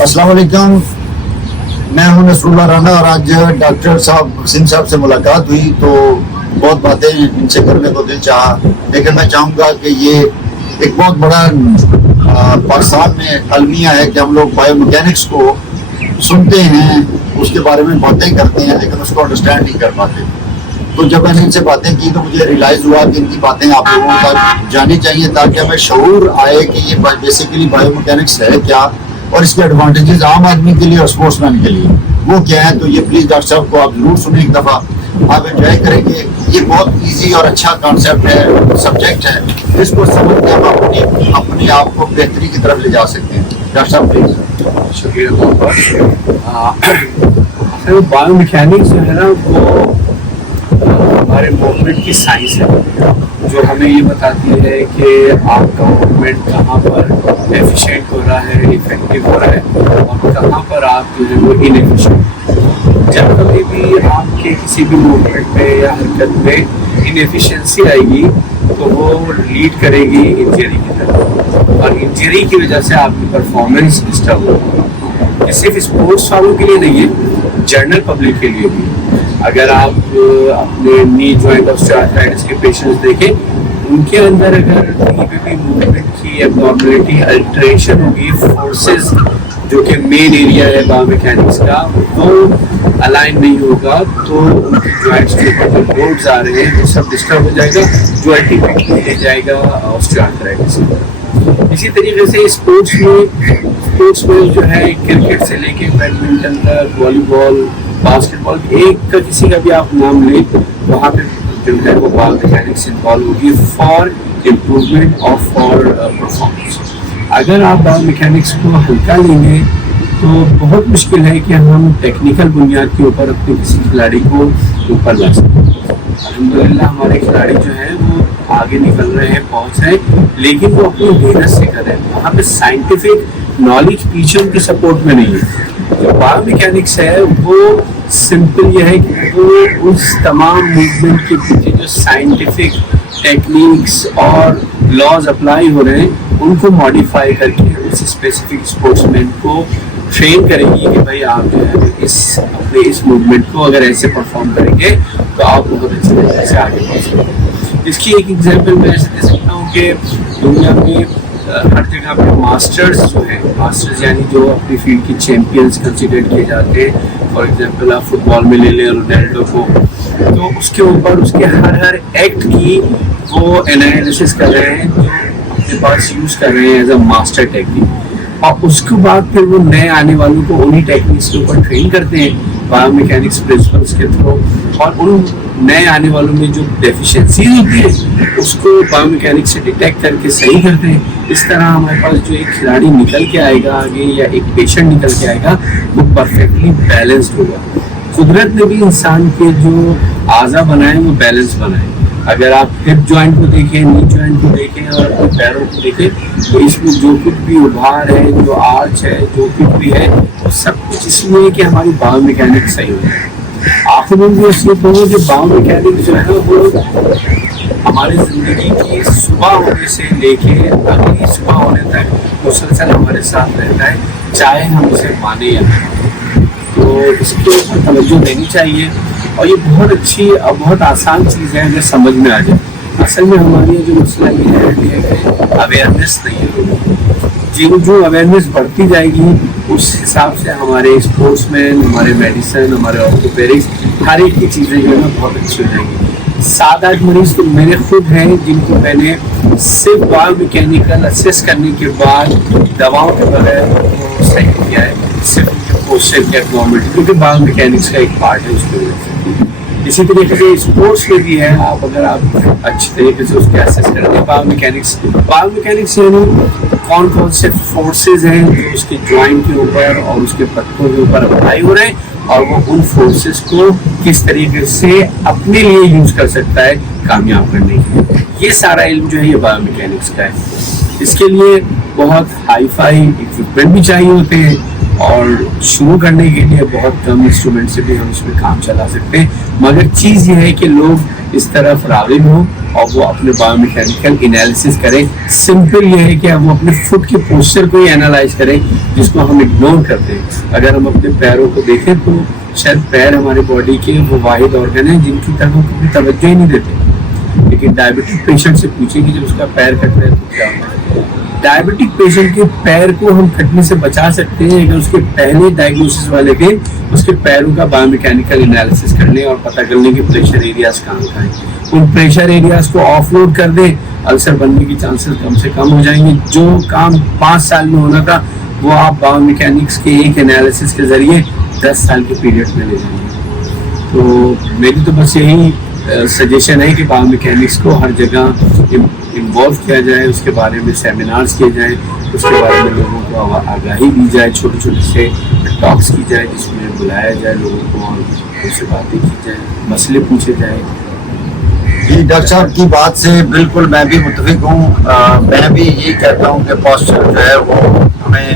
السلام علیکم، میں ہوں نصر اللہ رانا اور آج ڈاکٹر صاحب حسین صاحب سے ملاقات ہوئی تو بہت باتیں ان سے کرنے کو دل چاہا، لیکن میں چاہوں گا کہ یہ ایک بہت بڑا پاکستان میں المیہ ہے کہ ہم لوگ بایو میکینکس کو سنتے ہیں، اس کے بارے میں باتیں کرتے ہیں لیکن اس کو انڈرسٹینڈ نہیں کر پاتے. تو جب میں نے ان سے باتیں کی تو مجھے ریلائز ہوا کہ ان کی باتیں آپ لوگوں تک جانی چاہیے تاکہ ہمیں شعور آئے کہ یہ بیسیکلی بایو میکینکس ہے کیا اور اس کے ایڈوانٹیجز عام آدمی کے لیے اور اسپورٹس مین کے لیے وہ کیا ہے. تو یہ پلیز ڈاکٹر صاحب کو آپ ضرور سنیں ایک دفعہ، آپ انجوائے کریں گے. یہ بہت ایزی اور اچھا کانسیپٹ ہے، سبجیکٹ ہے، جس کو سمجھ کے ہم اپنے آپ کو بہتری کی طرف لے جا سکتے ہیں. ڈاکٹر صاحب پلیز. شکریہ بہت بہت. بایو میکینکس جو ہے نا وہ ہمارے موومنٹ کی سائنس ہے جو ہمیں یہ بتاتی ہے کہ آپ کا موومنٹ کہاں پر ایفیشینٹ ہو رہا ہے، افیکٹو ہو رہا ہے، اور کہاں پر آپ جو ہے وہ انیفیشینٹ. جب کبھی بھی آپ کے کسی بھی موومنٹ میں یا حرکت میں انیفیشنسی آئے گی تو وہ لیڈ کرے گی انجری کی طرف، اور انجری کی وجہ سے آپ کی پرفارمنس ڈسٹرب ہوگی. یہ صرف اسپورٹس والوں کے لیے نہیں ہے، جنرل پبلک کے لیے بھی. اگر آپ اپنے نی جوائنٹ آرتھرائٹس کے پیشنٹس دیکھیں، ان کے اندر اگر کہیں پہ بھی موومنٹ کی ابنارملٹی الٹریشن ہوگی، فورسز جو کہ مین ایریا ہے بایو میکینکس کا وہ الائن نہیں ہوگا تو ان کی جوائنٹس کے اوپر جو لوڈز آ رہے ہیں وہ سب ڈسٹرب ہو جائے گا، جو الٹیمیٹلی لے جائے گا آرتھرائٹس. اسی طریقے سے اسپورٹس میں جو ہے کرکٹ سے لے کے بیڈمنٹن تک، والی بال، باسکٹ بال، ایک کا کسی کا بھی آپ نام لیں وہاں پہ جو ہے وہ بایو میکینکس انوالو ہوگی for improvement of for performance. اگر آپ بایو میکینکس کو ہلکا لیں گے تو بہت مشکل ہے کہ ہم ٹیکنیکل بنیاد کے اوپر اپنے کسی کھلاڑی کو اوپر لا سکیں. الحمدللہ ہمارے کھلاڑی جو ہیں وہ آگے نکل رہے ہیں، پہنچ رہے ہیں، لیکن وہ اپنی محنت سے کر رہے ہیں. وہاں پہ سائنٹیفک نالج پیچھے ان کی سپورٹ میں نہیں ہے. جو بایو میکینکس ہے وہ سمپل یہ ہے کہ وہ اس تمام موومنٹ کے پیچھے جو سائنٹیفک ٹیکنیکس اور لاز اپلائی ہو رہے ہیں ان کو ماڈیفائی کر کے اس اسپیسیفک اسپورٹس مین کو ٹرین کرے گی کہ بھائی آپ جو ہے اپنے اس موومنٹ کو اگر ایسے پرفارم کریں گے تو آپ بہت اچھی طریقے سے آگے بڑھ سکتے ہیں. اس کی ایک ایگزامپل میں ایسے دے سکتا ہوں کہ دنیا میں ہر جگہ پہ ماسٹرز جو ہیں، ماسٹرز یعنی جو اپنی فیلڈ کی چیمپئنز کنسیڈر کیے جاتے ہیں. فار ایگزامپل آپ فٹ بال میں لے لیں رونالڈو کو، تو اس کے اوپر اس کے ہر ایکٹ کی وہ انالیسس کر رہے ہیں جو اپنے پاس یوز کر رہے ہیں ایز اے ماسٹر ٹیکنیک، اور اس کے بعد پھر وہ نئے آنے والوں کو انہی ٹیکنیکس کے اوپر ٹرین کرتے ہیں بایو میکینکس پرنسپلس کے تھرو، اور ان نئے آنے والوں میں جو ڈیفیشنسیز ہوتی ہے اس کو بایو میکینکس سے ڈیٹیکٹ کر کے صحیح کرتے ہیں. اس طرح ہمارے پاس جو ایک کھلاڑی نکل کے آئے گا آگے یا ایک پیشنٹ نکل کے آئے گا وہ پرفیکٹلی بیلنسڈ ہوگا. قدرت نے بھی انسان کے جو اعضاء بنائے وہ بیلنس بنائے. اگر آپ ہپ جوائنٹ کو دیکھیں، نی جوائنٹ کو دیکھیں اور اپنے پیروں کو دیکھیں تو اس میں جو کچھ بھی ابھار ہے، جو آرچ ہے، جو کچھ بھی ہے وہ سب کچھ اس لیے ہے کہ ہماری بایو میکینکس صحیح ہو جائے. آخر میں بھی اس لیے کہوں کہ بایو میکینکس جو ہے نا وہ ہماری زندگی کی صبح ہونے سے لے کے اگلی صبح ہونے تک مسلسل ہمارے ساتھ رہتا ہے، چاہے ہم اسے مانیں یا نہیں. تو اس کے اوپر توجہ دینی چاہیے، اور یہ بہت اچھی اور بہت آسان چیز ہے اگر سمجھ میں آ جائے. اصل میں ہماری جو مسئلہ یہ ہے کہ اویئرنیس نہیں ہے. جو اویئرنیس بڑھتی جائے گی اس حساب سے ہمارے اسپورٹس مین، ہمارے میڈیسن، ہمارے آرتھوپیڈکس ہر ایک کی چیزیں جو ہے نا بہت اچھی ہو جائیں گی. 7-8 مریض تو میرے خود ہیں جن کو میں نے صرف بایو میکینیکل اسیس کرنے کے بعد دواؤں کے بغیر صحیح کیا ہے، صرف پوسچر کے ابنارملٹی، کیونکہ بایو میکینکس کا ایک پارٹ ہے اس کے وجہ سے. اسی طریقے سے اسپورٹس میں بھی ہے، اگر آپ اچھی طریقے سے اس کے اسیس کرتے ہیں بایو میکینکس یعنی کون سے فورسز ہیں جو اس کے جوائنٹ کے اوپر اور اس کے پتوں کے اوپر اپلائی ہو رہے ہیں، اور وہ ان فورسز کو کس طریقے سے اپنے لیے یوز کر سکتا ہے کامیاب کرنے کے لیے. یہ سارا علم جو ہے یہ بایو میکینکس کا ہے. اس کے لیے بہت ہائی فائی اکوپمنٹ بھی چاہیے ہوتے ہیں، اور شروع کرنے کے لیے بہت کم انسٹرومنٹ سے بھی ہم اس میں کام چلا سکتے ہیں، مگر چیز یہ ہے کہ لوگ اس طرف راغب ہوں اور وہ اپنے بایو میکینیکل انالیسس کریں. سمپل یہ ہے کہ ہم اپنے فٹ کے پوسچر کو ہی انالائز کریں جس کو ہم اگنور کرتے ہیں. اگر ہم اپنے پیروں کو دیکھیں تو شاید پیر ہمارے باڈی کے وہ واحد آرگن ہیں جن کی طرف ہم کبھی توجہ ہی نہیں دیتے. لیکن ڈائبٹک پیشنٹ سے پوچھیں کہ جب اس کا پیر کٹ رہا ہے تو کیا ہوتا ہے. ڈائبٹک پیشنٹ کے پیر کو ہم کٹنے سے بچا سکتے ہیں اگر اس کے پہلے ڈائگنوسس والے کے اس کے پیروں کا بایو میکینیکل انالیسس کر لیں اور پتہ کر لیں کہ پریشر ایریاز کہاں کھائیں. ان پریشر ایریاز کو آف لوڈ کر دیں، السر بننے کی چانسز کم سے کم ہو جائیں گے. جو کام 5 سال میں ہونا تھا وہ آپ بایو میکینکس کے ایک انالیسس کے ذریعے 10 سال کے پیریڈ میں لے جائیں گے. تو میری تو بس یہی سجیشن ہے کہ بایو میکینکس کو ہر جگہ انوالو کیا جائے، اس کے بارے میں سیمینارز کیے جائیں، اس کے بارے میں لوگوں کو آگاہی دی جائے، چھوٹے چھوٹے سے ٹاکس کی جائے جس میں بلایا جائے لوگوں کو اور ان سے باتیں کی جائیں، مسئلے پوچھے جائیں. جی ڈاکٹر صاحب کی بات سے بالکل میں بھی متفق ہوں. میں بھی یہی کہتا ہوں کہ پاسچر جو ہے وہ ہمیں،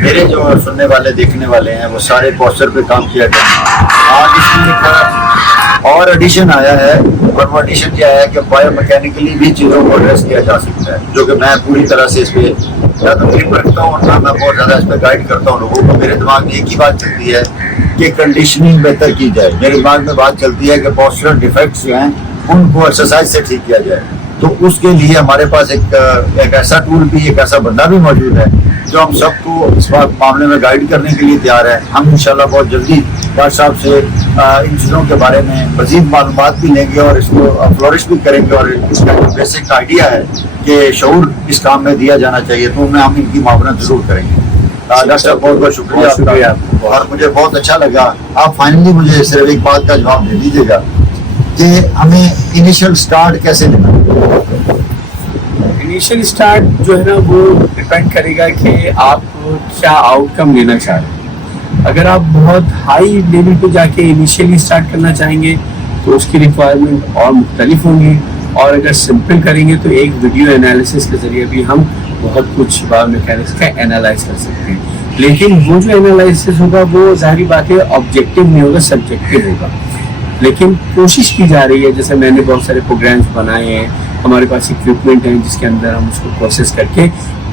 میرے جو سننے والے دیکھنے والے ہیں وہ سارے پاسچر پہ کام کیا جائے. آج اس میں ایک اور ایڈیشن آیا ہے اور وہ ایڈیشن کیا ہے کہ بایو میکینیکلی بھی چیزوں کو ایڈریس کیا جا سکتا ہے، جو کہ میں پوری طرح سے اس پہ نہ تکلیف رکھتا ہوں اور نہ میں بہت زیادہ اس پہ گائڈ کرتا ہوں لوگوں کو. میرے دماغ میں ایک ہی بات چلتی ہے کہ کنڈیشننگ بہتر کی جائے. میرے دماغ میں بات چلتی ہے کہ پاسچرل ڈیفیکٹس جو ہیں ان کو ایکسرسائز سے ٹھیک کیا جائے. تو اس کے لیے ہمارے پاس ایک ایسا ٹول بھی، ایک ایسا بندہ بھی موجود ہے جو ہم سب کو اس بات معاملے میں گائیڈ کرنے کے لیے تیار ہے. ہم انشاءاللہ بہت جلدی ڈاکٹر صاحب سے ان چیزوں کے بارے میں مزید معلومات بھی لیں گے اور اس کو فلورش بھی کریں گے. اور اس کا جو بیسک آئیڈیا ہے کہ شعور اس کام میں دیا جانا چاہیے تو ہم ان کی معاونت ضرور کریں گے. ڈاکٹر صاحب بہت بہت شکریہ آپ کا، اور مجھے بہت اچھا لگا. آپ فائنلی مجھے صرف ایک بات کا جواب دے دیجیے گا کہ ہمیں انیشل سٹارٹ کیسے لینا ہے؟ انیشل اسٹارٹ جو ہے نا وہ ڈپینڈ کرے گا کہ آپ کیا آؤٹ کم لینا چاہ رہے ہیں. اگر آپ بہت ہائی لیول پہ جا کے انیشیلی اسٹارٹ کرنا چاہیں گے تو اس کی ریکوائرمنٹ اور مختلف ہوں گی، اور اگر سمپل کریں گے تو ایک ویڈیو انالیسس کے ذریعے بھی ہم بہت کچھ بایو میکینکس کا انالائز کر سکتے ہیں. لیکن وہ جو انالائسس ہوگا وہ ظاہری بات ہے آبجیکٹیو نہیں ہوگا، سبجیکٹیو ہوگا. لیکن کوشش کی جا رہی ہے، جیسے میں نے بہت سارے پروگرامس بنائے ہیں، ہمارے پاس اکوپمنٹ ہیں جس کے اندر ہم اس کو پروسیس کر کے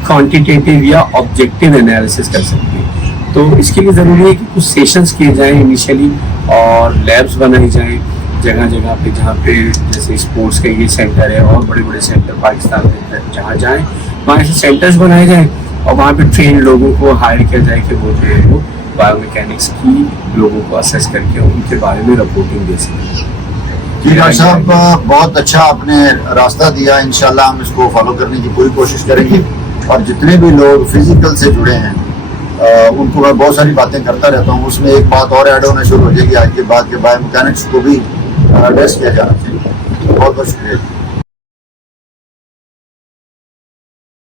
کوانٹیٹیو یا آبجیکٹیو انالیسس کر سکتے ہیں. تو اس کے لیے ضروری ہے کہ کچھ سیشنز کیے جائیں انیشیلی اور لیبس بنائی جائیں جگہ جگہ پہ، جہاں پہ جیسے اسپورٹس کا یہ سینٹر ہے اور بڑے بڑے سینٹر پاکستان کے اندر جہاں جائیں وہاں ایسے سینٹرز بنائے جائیں اور وہاں پہ ٹرین لوگوں کو ہائر کیا جائے کہ وہ جو ہے وہ بایو میکینکس کی لوگوں کو اسیس کر کے ان کے بارے میں رپورٹنگ دے سکیں. جی ڈاکٹر صاحب بہت اچھا آپ نے راستہ دیا. انشاءاللہ ہم اس کو فالو کرنے کی پوری کوشش کریں گے. اور جتنے بھی لوگ فزیکل سے جڑے ہیں ان کو میں بہت ساری باتیں کرتا رہتا ہوں، اس میں ایک بات اور ایڈ ہونا شروع ہو جائے گی آج کے بعد کہ بایو میکینکس کو بھی ایڈریس کیا جانا چاہیے. بہت بہت شکریہ.